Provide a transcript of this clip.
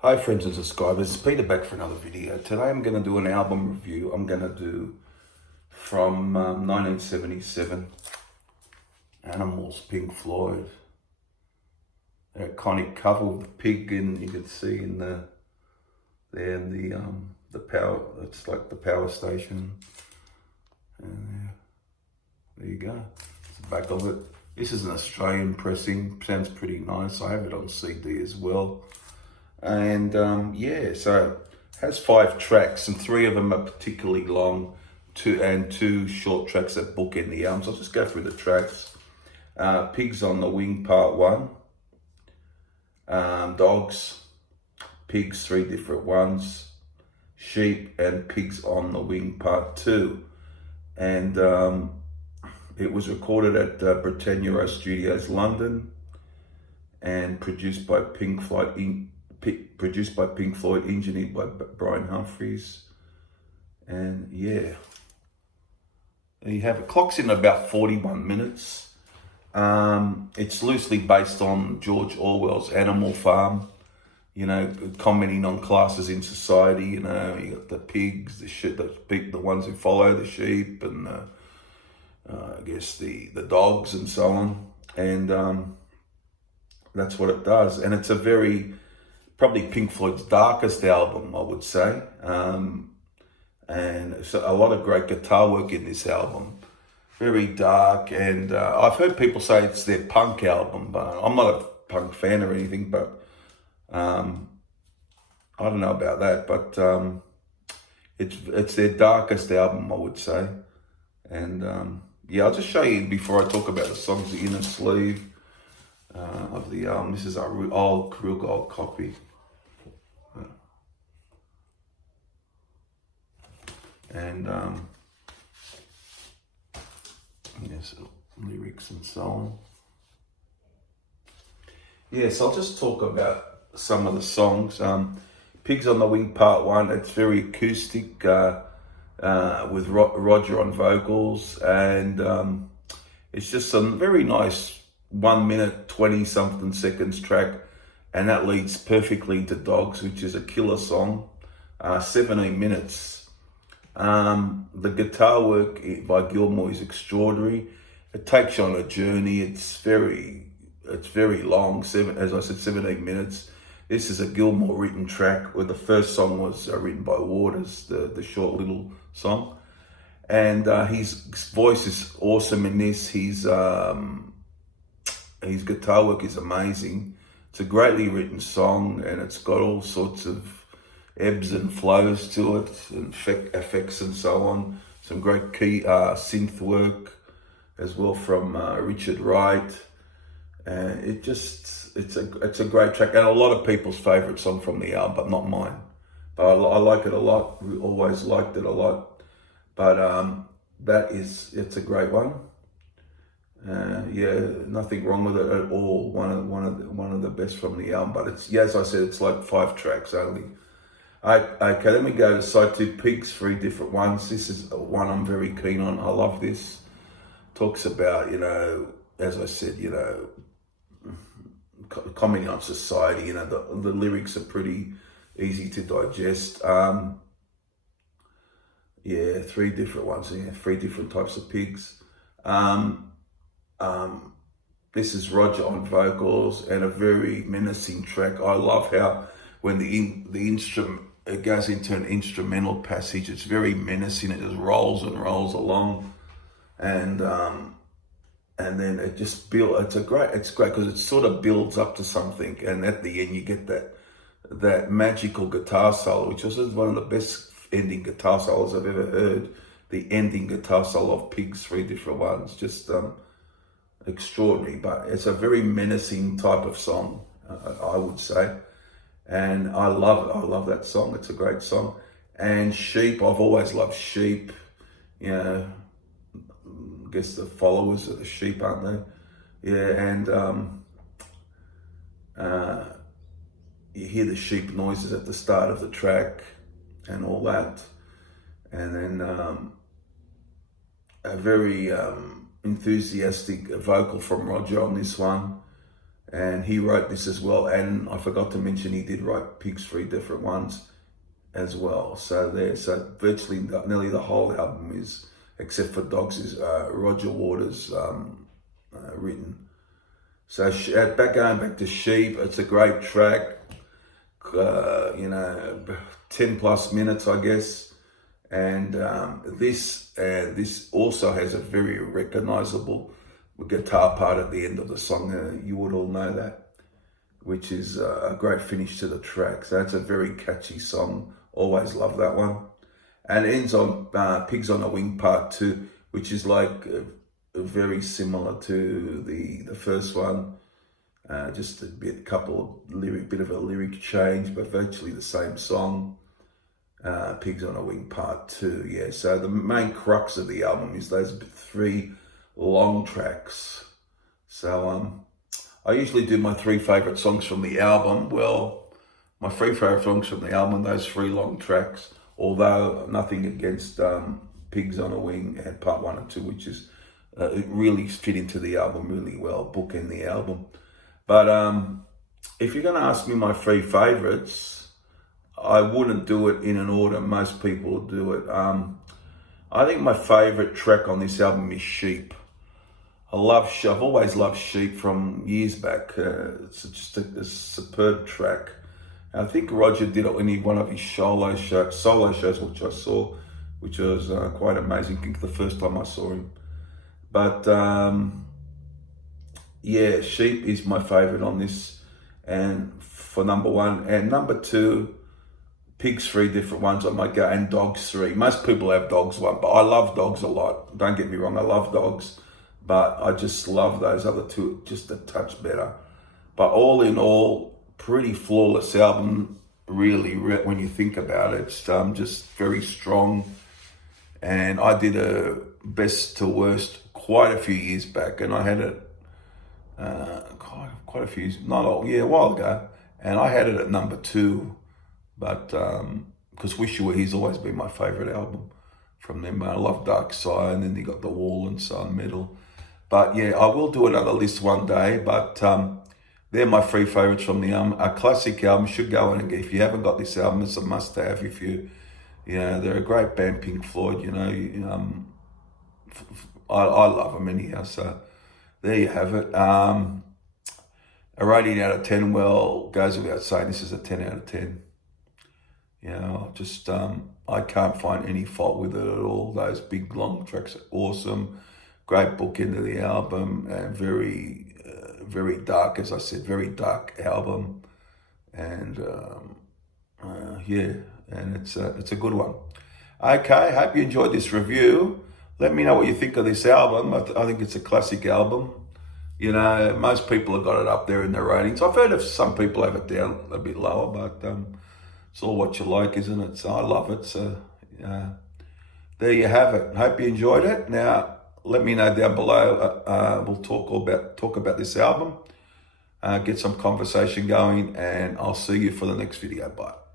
Hi friends and subscribers, it's Peter back for another video. Today I'm going to do an album review. I'm going to do from 1977, Animals, Pink Floyd. An iconic cover with the pig, and you can see in the power, it's like the power station. And there you go, it's the back of it. This is an Australian pressing, sounds pretty nice. I have it on CD as well. And yeah, so it has 5 tracks, and 3 of them are particularly long, two short tracks that bookend the album. So I'll just go through the tracks. Pigs on the Wing Part 1, Dogs, Pigs, 3 different ones, Sheep, and Pigs on the Wing Part 2. And it was recorded at Britannia Studios, London, and produced by Pink Floyd, engineered by Brian Humphries. And yeah, there you have it. Clock's in about 41 minutes. It's loosely based on George Orwell's Animal Farm, you know, commenting on classes in society. You know, you got the pigs, the ones who follow the sheep, and I guess the dogs and so on. And that's what it does. And it's probably Pink Floyd's darkest album, I would say. And so a lot of great guitar work in this album. Very dark, and I've heard people say it's their punk album, but I'm not a punk fan or anything, but I don't know about that, but it's their darkest album, I would say. And yeah, I'll just show you before I talk about the songs, the inner sleeve of the album. This is our old Real Gold copy. And yes, lyrics and so on. Yes, I'll just talk about some of the songs. Pigs on the Wing Part 1, it's very acoustic with Roger on vocals, and it's just a very nice 1 minute, 20 something seconds track, and that leads perfectly to Dogs, which is a killer song, 17 minutes. The guitar work by Gilmour is extraordinary. It takes you on a journey. It's very long. As I said, 17 minutes. This is a Gilmour written track, where the first song was written by Waters, the short little song. And his voice is awesome in this. His guitar work is amazing. It's a greatly written song, and it's got all sorts of ebbs and flows to it, and effects and so on. Some great key synth work as well from Richard Wright. And it's a great track, and a lot of people's favourite song from the album, but not mine. But I like it a lot. We always liked it a lot. But it's a great one. Yeah, nothing wrong with it at all. One of the best from the album. But it's, yeah, as I said, it's like 5 tracks only. Okay, let me go to side 2, Pigs, 3 different ones. This is one I'm very keen on. I love this. Talks about, you know, as I said, you know, commenting on society. You know, the lyrics are pretty easy to digest. Yeah, 3 different ones. Yeah, 3 different types of pigs. This is Roger on vocals, and a very menacing track. I love how when the instrument, it goes into an instrumental passage, it's very menacing. It just rolls and rolls along, and then it just builds. It's great because it sort of builds up to something, and at the end you get that magical guitar solo, which was one of the best ending guitar solos I've ever heard. The ending guitar solo of Pigs, 3 different ones, just extraordinary. But it's a very menacing type of song, I would say. And I love it. I love that song. It's a great song. And Sheep, I've always loved Sheep. You know, I guess the followers of the sheep, aren't they? Yeah, and you hear the sheep noises at the start of the track and all that. And then a very enthusiastic vocal from Roger on this one. and he wrote this as well. And I forgot to mention he did write Pigs 3 Different Ones as well. So virtually nearly the whole album is, except for Dogs, is Roger Waters written. So going back to Sheep, it's a great track. 10 plus minutes, I guess. And this also has a very recognizable guitar part at the end of the song. You would all know that, which is a great finish to the track. So it's a very catchy song. Always love that one. And it ends on Pigs on a Wing Part 2, which is like very similar to the first one. Just a bit of a lyric change, but virtually the same song. Pigs on a Wing Part 2. Yeah, so the main crux of the album is those 3 long tracks. So I usually do my 3 favorite songs from the album. Well, my 3 favorite songs from the album, those 3 long tracks, although nothing against Pigs on a Wing and Part 1 and 2, which is it really fit into the album really well, bookend the album. But if you're going to ask me my 3 favorites, I wouldn't do it in an order most people do it. I think my favorite track on this album is Sheep. I've always loved Sheep from years back. It's just a superb track. I think Roger did it in one of his solo shows, which I saw, which was quite amazing. I think the first time I saw him. But yeah, Sheep is my favorite on this, and for number 1. And number 2, Pigs 3 Different Ones I might go, and Dogs 3. Most people have Dogs 1, but I love Dogs a lot. Don't get me wrong, I love Dogs, but I just love those other 2 just a touch better. But all in all, pretty flawless album, really, when you think about it. It's just very strong. And I did a best to worst quite a few years back, and I had it quite a few years, a while ago, and I had it at number 2. But because Wish You Were Here's always been my favourite album from them. I love Dark Side, and then you got The Wall and so on, Metal. But yeah, I will do another list one day. But they're my 3 favourites from the album. A classic album, should go in and get. If you haven't got this album, it's a must-have. They're a great band, Pink Floyd. I love them anyhow. So there you have it. A rating out of 10, well, goes without saying, this is a 10 out of 10. I can't find any fault with it at all. Those big long tracks are awesome. Great book into the album, and very, very dark, as I said, very dark album. And and it's a good one. Okay, hope you enjoyed this review. Let me know what you think of this album. I think it's a classic album. Most people have got it up there in their ratings. I've heard of some people have it down a bit lower, but it's all what you like, isn't it? So I love it. So there you have it. Hope you enjoyed it. Now, let me know down below. We'll talk about this album, get some conversation going, and I'll see you for the next video. Bye.